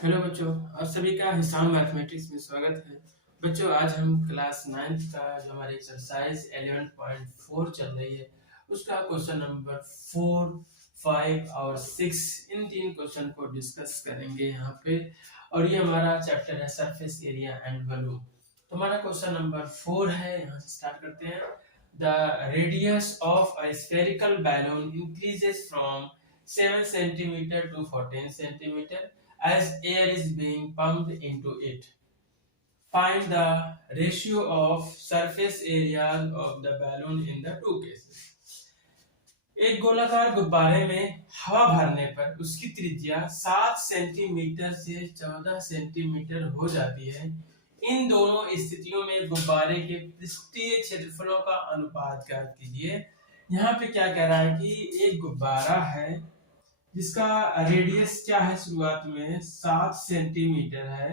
Hello बच्चों, आप सभी का हिसाब मैथमेटिक्स में स्वागत है। बच्चों, आज हम क्लास 9th का जो हमारी एक्सरसाइज 11.4 चल रही है उसका क्वेश्चन नंबर 4, 5 और 6 इन तीन क्वेश्चन को डिस्कस करेंगे यहाँ पे। और ये हमारा चैप्टर है सरफेस एरिया एंड वॉल्यूम। तो हमारा क्वेश्चन नंबर 4 है, यहाँ से स्टार्ट करते हैं। The radius of a spherical balloon increases from 7 centimetre to 14 centimetre as air is being pumped into it. Find the ratio of surface areas of the balloon in the two cases. एक गोलाकार गुब्बारे में हवा भरने पर उसकी त्रिज्या 7 centimetre से 14 सेंटीमीटर हो जाती है। इन दोनों स्थितियों में गुब्बारे के पृष्ठीय क्षेत्रफलों का अनुपात ज्ञात कीजिए। यहाँ पे क्या कह रहा है कि एक गुब्बारा है जिसका रेडियस क्या है, शुरुआत में 7 सेंटीमीटर है।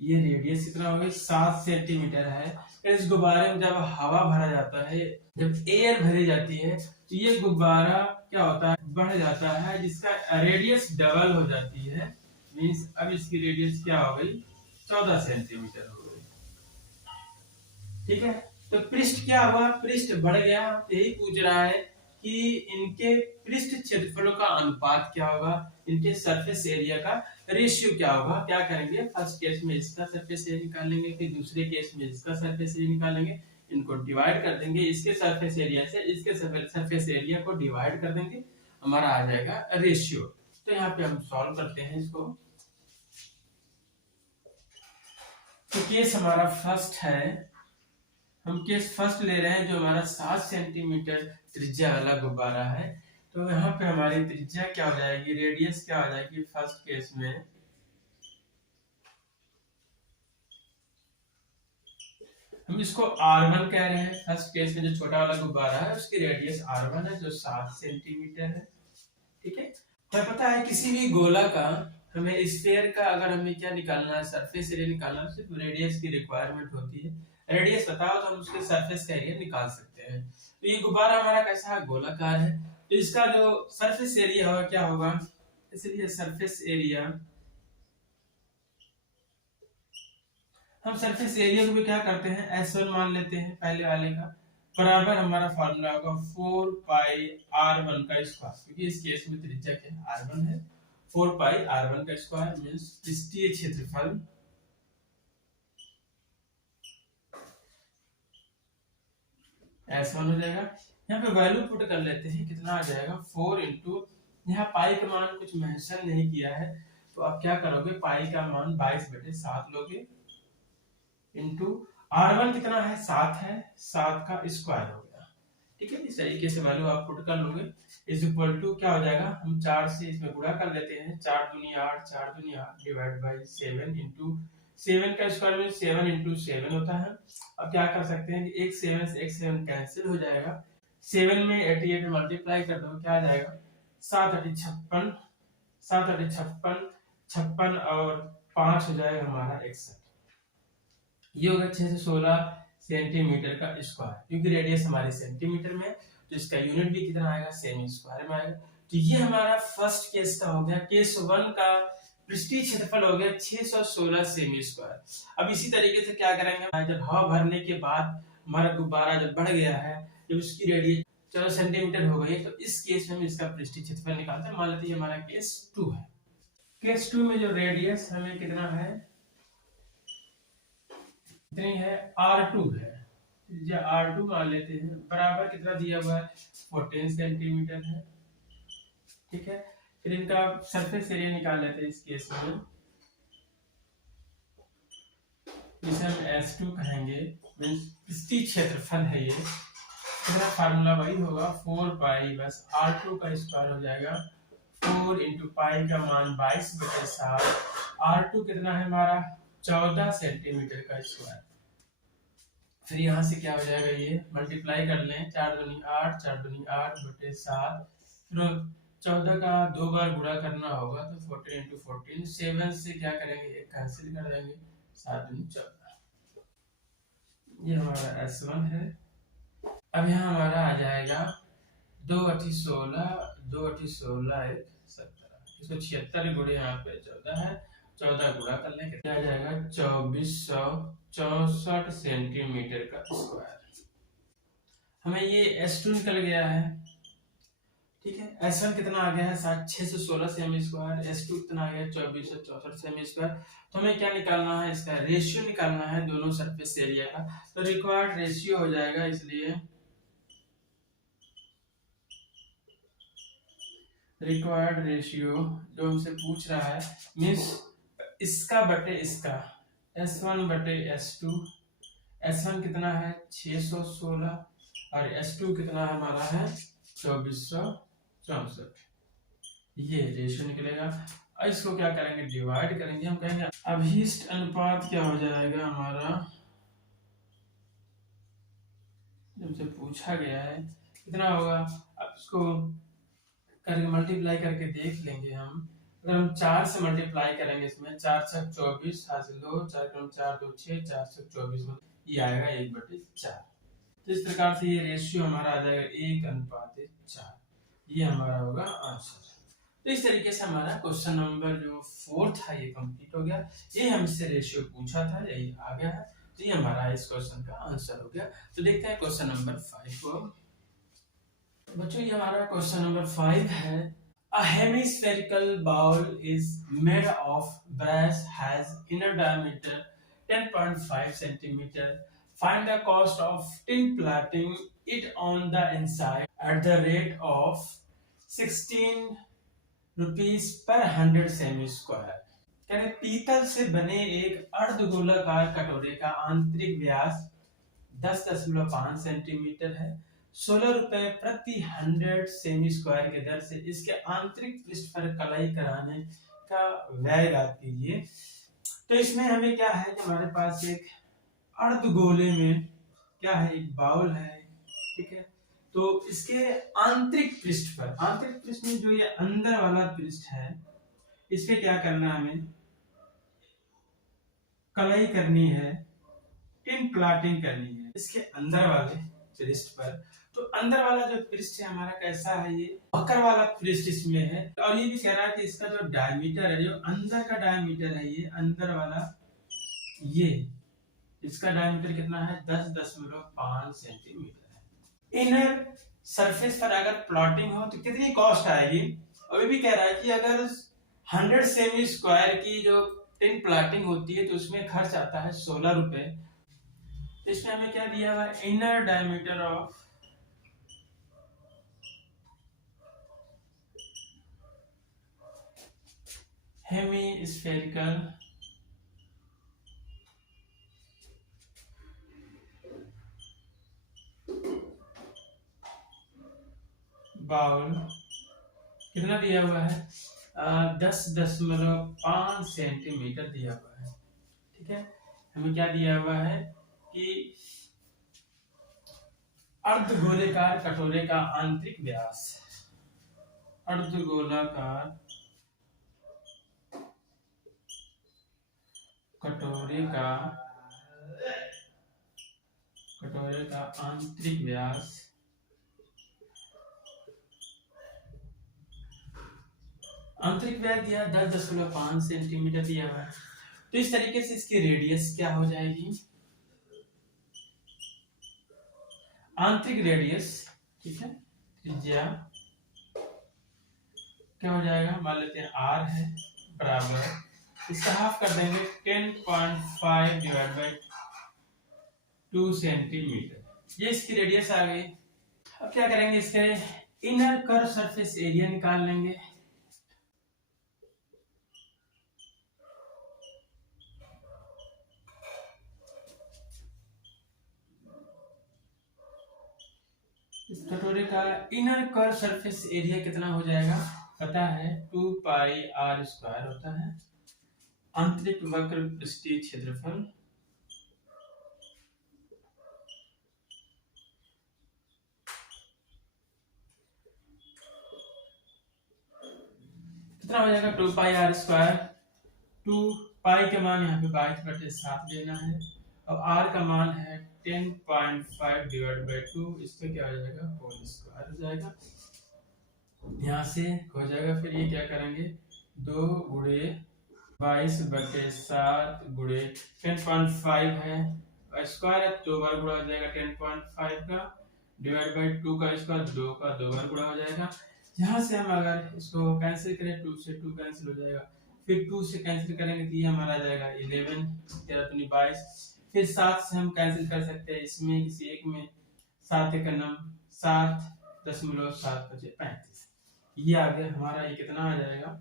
ये रेडियस कितना होगा, 7 सेंटीमीटर है। इस गुब्बारे में जब हवा भरा जाता है, जब एयर भरी जाती है तो ये गुब्बारा क्या होता है, बढ़ जाता है, जिसका रेडियस डबल हो जाती है। मींस अब इसकी रेडियस क्या हो गई, 14 सेंटीमीटर हो गई। ठीक है, तो पृष्ठ क्या हुआ, पृष्ठ बढ़ गया। यही पूछ रहा है कि इनके पृष्ठ क्षेत्रफलों का अनुपात क्या होगा, इनके सरफेस एरिया का रेशियो क्या होगा। क्या करेंगे, फर्स्ट केस में इसका सरफेस एरिया निकालेंगे, फिर दूसरे केस में इसका सरफेस एरिया निकालेंगे, इनको डिवाइड कर देंगे, इसके सरफेस एरिया से इसके सरफेस एरिया को डिवाइड कर देंगे, हमारा आ जाएगा रेशियो। तो यहाँ पे हम सॉल्व करते हैं इसको। तो केस हमारा फर्स्ट है, हम केस फर्स्ट ले रहे हैं जो हमारा 7 सेंटीमीटर त्रिज्या वाला गुब्बारा है। तो यहाँ पे हमारी त्रिज्या क्या हो जाएगी, रेडियस क्या हो जाएगी, फर्स्ट केस में हम इसको R1 कह रहे हैं। फर्स्ट केस में जो छोटा वाला गुब्बारा है उसकी रेडियस R1 है जो 7 सेंटीमीटर है। ठीक है, हमें पता है किसी भी गोला का, हमें स्फीयर का अगर हमें क्या निकालना है, सरफेस एरिया निकालना है, सिर्फ रेडियस की रिक्वायरमेंट होती है। रेडियस बताओ तो हम उसके सरफेस का एरिया निकाल सकते हैं। तो ये गुब्बारा हमारा कैसा है, गोलाकार है, तो इसका जो सरफेस एरिया होगा क्या होगा, इसलिए सरफेस एरिया, हम सरफेस एरिया को भी क्या करते हैं, S1 मान लेते हैं पहले वाले का, बराबर हमारा फार्मूला होगा 4 पाई R1 का स्क्वायर, क्योंकि इस केस में त्रिज्या क्या है, R1 है। 4 पाई R1 का स्क्वायर मींस पृष्ठीय क्षेत्रफल S1 हो जाएगा। यहाँ पे वैल्यू पुट कर लेते हैं, कितना आ जाएगा 4 इंटू, यहाँ पाई का मान कुछ मेंशन नहीं किया है, तो आप क्या करोगे, पाई का मान 22/7 लोगे, इंटू R1 कितना है, 7 है, 7 का स्क्वायर हो गया। ठीक है, इस तरीके से वैल्यू आप पुट कर लोगे। इज इक्वल टू क्या हो जाएगा, हम 4 से इसमें गुणा कर लेते हैं, 4 दूनी 8, 4 दूनी 8 डिवाइड बाई 7 इंटू 7 का स्क्वायर में 7 इंटू 7 होता है। अब क्या कर सकते हैं कि एक 7 से एक 7 कैंसिल हो जाएगा, 7 में 88 मल्टीप्लाई कर दो, क्या आ जाएगा, 7 8 56, 7 8 56, 56 और 5 हो जाएगा हमारा 61। ये होगा 6 से 16 सेंटीमीटर का स्क्वायर, क्योंकि रेडियस हमारी सेंटीमीटर में, तो इसका यूनिट भी कितना आएगा, सेमी स्क्वायर में आएगा। तो ये हमारा फर्स्ट केस का हो गया। केस 1 का पृष्ठीय क्षेत्रफल हो गया 616 सेमी स्क्वायर। अब इसी तरीके से क्या करेंगे, जब हवा भरने के बाद हमारा गुब्बारा जब बढ़ गया है, जब उसकी रेडियस 14 सेंटीमीटर हो गई है, तो इस केस में हम इसका पृष्ठीय क्षेत्रफल निकालते हैं। मान लेते हैं हमारा केस 2 है। केस 2 में जो रेडियस हमें कितना है, कितनी है, R2 है, या R2 मान लेते हैं, बराबर कितना दिया हुआ है, 14 सेंटीमीटर है। ठीक है, फिर इनका सरफेस एरिया निकाल लेते हैं इस केस में, जिसे हम S2 कहेंगे, मींस पृष्ठीय क्षेत्रफल है ये। इसका फार्मूला वही होगा 4 पाई, बस R2 का स्क्वायर हो जाएगा, 4 इंटू पाई का मान 22/7, R2 कितना है हमारा, 14 सेंटीमीटर का स्क्वायर। फिर यहाँ से क्या हो जाएगा, ये मल्टीप्लाई कर लें, 4 दूनी 8, 4 दूनी 8/7, फिर 14 का 2 बार गुणा करना होगा, तो 14 इंटू 14, 7 से क्या करेंगे, एक कैंसिल कर देंगे, 7 दूनी 14। ये हमारा S1 है। अब यहाँ हमारा आ जाएगा 2 8 16, 2 8 16 1 17, इसको 76 गुणे यहाँ पे 14 है, 14 गुणा कर लें, कितना आ जाएगा 2464 सेंटीमीटर का स्क्वायर। हमें ये S2 निकल गया है, ठीक है। S1 कितना आ गया है 616 सेमी स्क्वायर, S2 कितना आ गया 2464 सेमी स्क्वायर। तो हमें क्या निकालना है, इसका रेशियो निकालना है दोनों सरफेस एरिया का। तो रिक्वायर्ड रेशियो हो जाएगा, इसलिए रिक्वायर्ड रेशियो जो हमसे पूछ रहा है मीन्स इसका बटे इसका, S1 बटे S2। S1 कितना है 616 और S2 कितना हमारा है 2464। ये रेशियो निकलेगा। और इसको क्या करेंगे, डिवाइड करेंगे। हम कहेंगे अभीष्ट अनुपात क्या हो जाएगा हमारा, हमसे पूछा गया है कितना होगा। अब इसको करके मल्टीप्लाई करके देख लेंगे हम। अगर हम 4 से मल्टीप्लाई करेंगे, इसमें 4 छक 24 हासिल हो, 4 कम 4 2 6, 4 छक 24 में ये आएगा 1/4। तो इस प्रकार से ये रेशियो हमारा आ जाएगा 1:4। ये हमारा होगा आंसर। तो इस तरीके से हमारा क्वेश्चन नंबर जो 4 था ये कंप्लीट हो गया। ये हमसे रेशियो पूछा था, यही आ गया है। तो ये हमारा इस क्वेश्चन का आंसर हो गया। तो देखते हैं क्वेश्चन नंबर 5 को। बच्चों ये हमारा क्वेश्चन नंबर 5 है। A hemispherical bowl is made of brass, has inner diameter 10.5 centimeter. Find the cost of tin plating it on the inside at the rate of 16 rupees per 100 semi square. कहते पीतल से बने एक अर्धगोलाकार कटोरे का आंतरिक व्यास 10.5 centimetre है। 16 रुपए प्रति 100 सेमी स्क्वायर के दर से इसके आंतरिक पृष्ठ पर कलाई कराने का व्यय ज्ञात कीजिए। तो इसमें हमें क्या है कि हमारे पास एक अर्धगोले में क्या है, एक बाउल है, ठीक है। तो इसके आंतरिक पृष्ठ पर, आंतरिक पृष्ठ में जो ये अंदर वाला पृष्ठ है, इस पे क्या करना है, हमें कलाई करनी है, टिन प्लाटिंग करनी है इसके अंदर वाले पृष्ठ पर। तो अंदर वाला जो पृष्ठ है हमारा कैसा है, ये वक्र वाला पृष्ठ इसमें है। और ये भी कह रहा है कि इसका जो डायमीटर है, जो अंदर का डायमीटर है, ये अंदर वाला, ये इसका डायमीटर कितना है 10.5 सेंटीमीटर है। इनर सरफेस पर अगर प्लॉटिंग हो तो कितनी कॉस्ट आएगी। और ये भी कह रहा है कि अगर 100 सेमी स्क्वायर की जो टिन प्लाटिंग होती है तो उसमें खर्च आता है 16 रुपए। इसमें हमें क्या दिया हुआ है, inner diameter of hemispherical bowl कितना दिया हुआ है 10.5 सेंटीमीटर दिया हुआ है, ठीक है। हमें क्या दिया हुआ है कि अर्धगोलाकार कटोरे का आंतरिक व्यास, अर्धगोलाकार कटोरे का आंतरिक व्यास दिया 10.5 सेंटीमीटर दिया हुआ है। तो इस तरीके से इसकी रेडियस क्या हो जाएगी, आंतरिक रेडियस, ठीक है, त्रिज्या क्या हो जाएगा, मान लेते हैं r है, बराबर इसका हाफ कर देंगे 10.5 डिवाइड बाई 2 सेंटीमीटर। ये इसकी रेडियस आ गई। अब क्या करेंगे, इसके इनर कर्व सरफेस एरिया निकाल लेंगे। इस कटोरे का इनर कर्व सरफेस एरिया कितना हो जाएगा, पता है 2 पाई r स्क्वायर होता है। आंतरिक वक्र पृष्ठीय क्षेत्रफल कितना हो जाएगा 2 पाई r स्क्वायर। 2 पाई का मान यहाँ पे 22/7 लेना है और r का मान है 10.5 डिवाइड बाई 2, इसमें क्या हो जाएगा होल स्क्वायर हो जाएगा, यहाँ से हो जाएगा। फिर ये क्या करेंगे 2 गुणे 22/7 गुणे 10.5 है, स्क्वायर है तो वर्ग गुणा हो जाएगा 10.5 का, डिवाइड बाई 2 का स्क्वायर, 2 का 2 बार गुणा हो जाएगा। यहाँ से हम अगर इसको कैंसिल करें 2 से 2 कैंसिल हो जाएगा, फिर 2 से कैंसिल करेंगे तो ये हमारा आ जाएगा 11, 13 दूनी 22, फिर 7 से हम कैंसिल कर सकते हैं, इसमें किसी एक में 7 एक नम 7.7 ये आ गया हमारा। ये कितना आ जाएगा,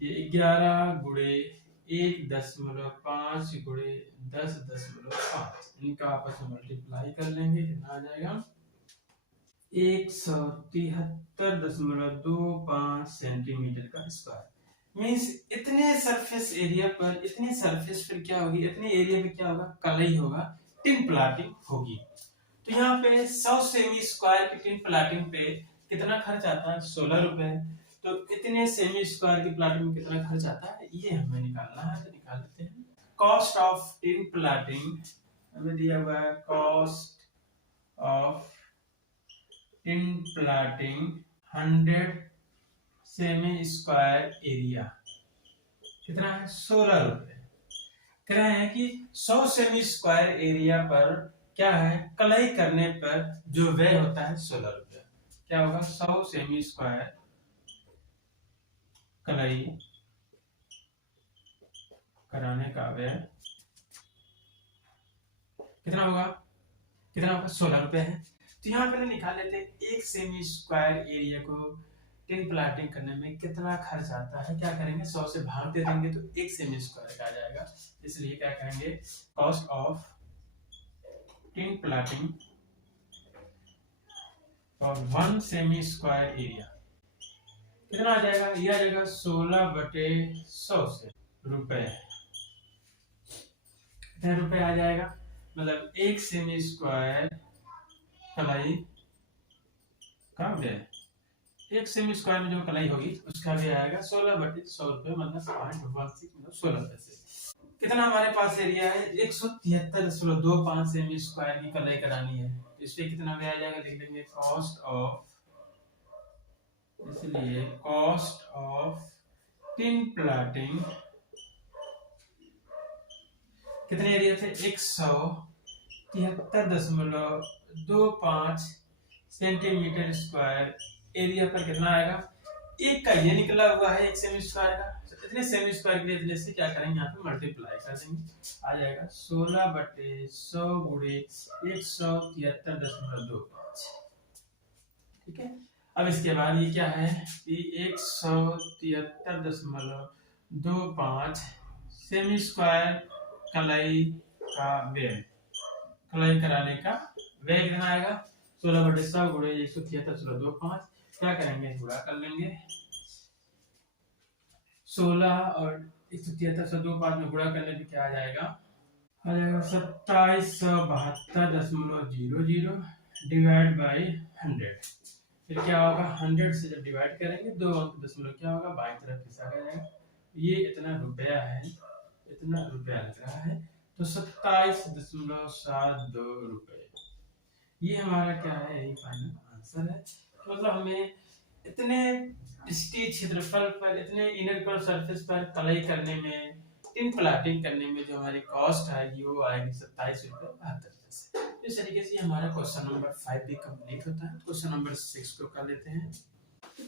ये 11 गुणे 1.5 गुणे 10.5, इनका आपस में मल्टीप्लाई कर लेंगे, कितना आ जाएगा 173.25 सेंटीमीटर का स्क्वायर। मींस इतने सरफेस एरिया पर, इतने सरफेस पर क्या होगी, इतने एरिया में क्या होगा, कलई होगा, टिन प्लाटिंग होगी। तो यहाँ पे 100 सेमी स्क्वायर की टिन प्लाटिंग पे कितना खर्च आता है, 16 रुपए। तो इतने सेमी स्क्वायर की प्लाटिंग में कितना खर्च आता है, ये हमें निकालना है, तो निकाल लेते हैं। कॉस्ट ऑफ टिन प्लाटिंग हमें दिया हुआ है, cost of tin plotting 100 semi square area कितना है, 16 रुपए। कह रहे हैं कि 100 सेमी स्क्वायर एरिया पर क्या है, कलई करने पर जो व्यय होता है 16 रुपया। क्या होगा, 100 सेमी स्क्वायर कलई कराने का व्यय कितना होगा, 16 रुपए है। तो यहाँ पहले निकाल लेते हैं, 1 सेमी स्क्वायर एरिया को टिन प्लाटिंग करने में कितना खर्च आता है। क्या करेंगे, 100 से भाग दे देंगे तो 1 सेमी स्क्वायर का आ जाएगा, इसलिए क्या कहेंगे, कॉस्ट ऑफ टिन प्लाटिंग और 1 सेमी स्क्वायर एरिया कितना आ जाएगा, ये आ जाएगा 16/100 से रुपए। कितने रुपए आ जाएगा, मतलब 1 सेमी स्क्वायर कलाई का व्यय, 1 सेमी स्क्वायर में जो कलाई होगी उसका व्यय आएगा 16/100 रुपए, मतलब 0.16 मतलब 16 पैसे। कितना हमारे पास एरिया है, 173.25 सेमी स्क्वायर की कलाई करानी है, इसलिए कितना व्यय आ जाएगा, लिख लेंगे कॉस्ट ऑफ, इसलिए कॉस्ट ऑफ टिन प्लाटिंग कितने एरिया थे, 173.25 सेंटीमीटर स्क्वायर एरिया पर कितना आएगा, एक का ये निकला हुआ है 1 सेमी स्क्वायर का, तो इतने सेमी स्क्वायर के लिए इतने से क्या करेंगे, यहाँ पे मल्टीप्लाई कर देंगे, आ जाएगा 16/100 गुणे 173.25। ठीक है, अब इसके बाद ये क्या है कि 173.25 सेमी स्क्वायर कलाई का व्यय, कलाई कराने का व्यय कितना आएगा, 16/100 गुणे 173.25। क्या करेंगे, गुणा कर लेंगे, 16 और 173.25 में गुणा करने पे क्या आ जाएगा, 2772.00 डिवाइड बाई 100। फिर क्या होगा, 100 से जब डिवाइड करेंगे 2 अंक दशमलव क्या होगा, बाईं तरफ खिसका जाएगा। ये इतना रुपया है, इतना रुपया लग रहा है, तो 27.72 रुपए, ये हमारा क्या है, यही फाइनल आंसर है। मतलब हमें इतने स्टेज क्षेत्रफल पर, इतने इनर कर्व सरफेस पर कलई करने में, टिन प्लाटिंग करने में जो हमारी कॉस्ट आएगी वो आएगी 27.72 पैसे। इस तरीके से हमारा क्वेश्चन नंबर 5 भी कंप्लीट होता है। क्वेश्चन नंबर 6 को कर लेते हैं।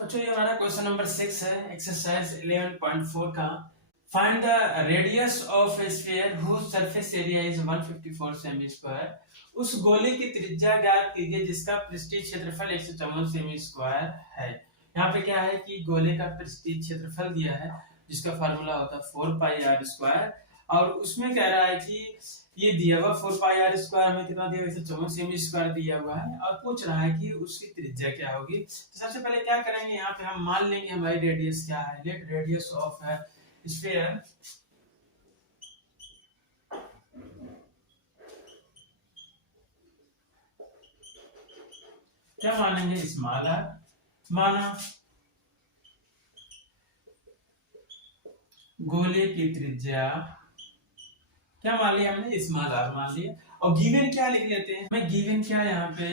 बच्चों ये हमारा क्वेश्चन नंबर 6 है, एक्सरसाइज 11.4 का। Find the radius of A sphere whose surface area is 154 semi square. उस गोले की त्रिज्या ज्ञात कीजिए जिसका पृष्ठीय क्षेत्रफल 154 सेमी स्क्वायर है। यहाँ पे क्या है कि गोले का पृष्ठीय क्षेत्रफल दिया है जिसका फार्मूला होता है 4πr², और उसमें कह रहा है कि ये दिया हुआ 4πr² में कितना दिया हुआ, 154 सेमी स्क्वायर दिया हुआ है, और पूछ रहा है कि उसकी त्रिज्या क्या होगी। तो सबसे पहले क्या करेंगे, यहाँ पे हम मान लेंगे हमारी रेडियस क्या है, लेट रेडियस ऑफ स्फीयर क्या मानेंगे, स्मॉल आर माना, गोले की त्रिज्या क्या मान लिया हमने, स्मॉल आर मान लिया, और गिवन क्या लिख लेते हैं, हमें गिवन क्या, यहाँ पे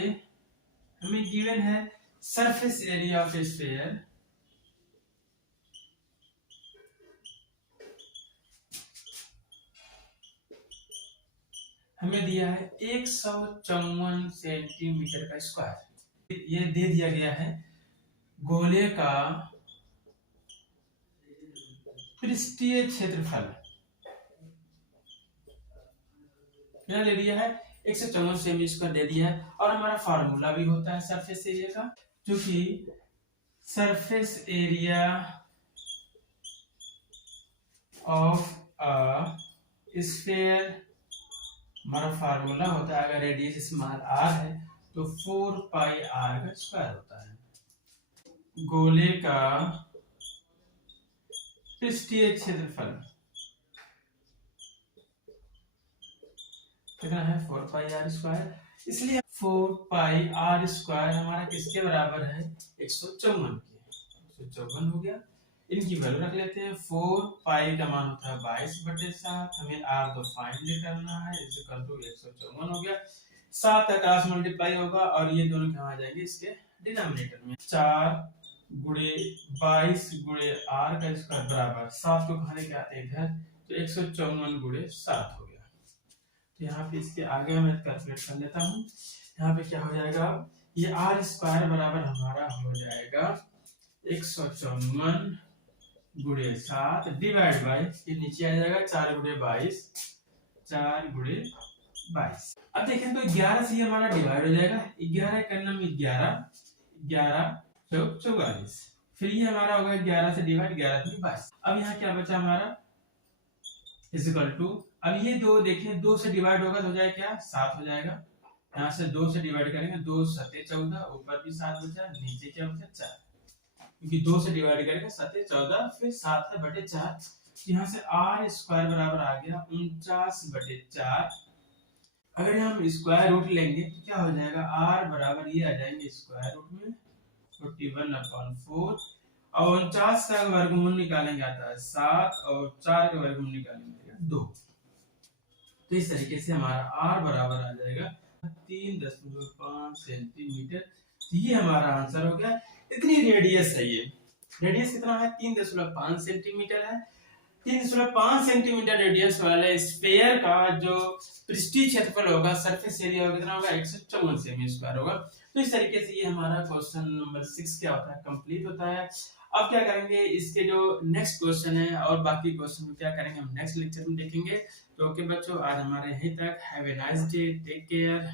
हमें गिवन है सरफेस एरिया ऑफ स्फीयर हमें दिया है 154 सेंटीमीटर का स्क्वायर। ये दे दिया गया है गोले का पृष्ठीय क्षेत्रफल क्या दे दिया है, 154 सेमी स्क्वायर दे दिया है। और हमारा फार्मूला भी होता है सरफेस एरिया का, जो कि surface area of a sphere, हमारा फार्मूला होता है, अगर रेडियस स्मॉल आर है तो 4 पाई आर का स्क्वायर होता है। गोले का पृष्ठीय क्षेत्रफल कितना है, 4 पाई आर स्क्वायर। इसलिए 4 पाई आर स्क्वायर हमारा किसके बराबर है, 154 के। 154 हो गया। इनकी वैल्यू रख लेते हैं। 4 पाई का मान होता है 22/7, हमें आर तो फाइंड करना है, इज इक्वल टू 154 हो गया। 7 का क्रॉस मल्टीप्लाई होगा और ये दोनों कहाँ आ जाएंगे, इसके डिनोमिनेटर में। 4 गुणे 22 गुणे आर का स्क्वायर बराबर 7 को कहाँ लेके आते हैं इधर, तो 154 गुणे 7 हो गया। तो यहाँ पे इसके आगे मैं कैलकुलेट कर लेता हूँ। यहाँ पे क्या हो जाएगा, ये आर स्क्वायर बराबर हमारा हो जाएगा 154 गुणे 7 डिवाइड बाई, ये नीचे आ जाएगा 4 गुणे 22, 4 गुणे 22। अब देखें तो 11 से हमारा डिवाइड हो जाएगा, 11 करना में 11, 11 चौक 44, फिर ये हमारा होगा 11 से डिवाइड, 11 3 22। अब यहाँ क्या बचा हमारा, इज इक्वल टू, अब ये दो देखें 2 से डिवाइड होगा तो हो जाएगा क्या, 7 हो जाएगा। यहाँ से 2 से डिवाइड करेंगे, 2 7 14, ऊपर भी 7 बचा, नीचे क्या बचा 4, क्योंकि 2 से डिवाइड करेंगे 7 14, फिर 7/4। यहाँ से आर स्क्वायर बराबर आ गया 49/4। अगर हम स्क्वायर रूट लेंगे तो क्या हो जाएगा, आर बराबर ये आ जाएंगे स्क्वायर रूट में 41/4, और 49 का वर्गमूल निकालेंगे आता है 7, और 4 का वर्गमूल निकालेंगे 2। तो इस तरीके से हमारा आर बराबर आ जाएगा 3.5 सेंटीमीटर। ये हमारा आंसर हो गया। इतनी रेडियस है, ये रेडियस कितना है, 3.5 सेंटीमीटर है। 3.5 सेंटीमीटर रेडियस वाले स्फीयर का जो पृष्ठीय क्षेत्रफल होगा, सरफेस एरिया होगा, कितना होगा, 154 सेमी स्क्वायर होगा। तो इस तरीके से ये हमारा क्वेश्चन नंबर 6 क्या होता है, कंप्लीट होता है। अब क्या करेंगे, इसके जो नेक्स्ट क्वेश्चन है और बाकी क्वेश्चन को क्या करेंगे हम नेक्स्ट लेक्चर में देखेंगे। तो ओके बच्चों, आज हमारे यहीं तक। Have a nice day, take care.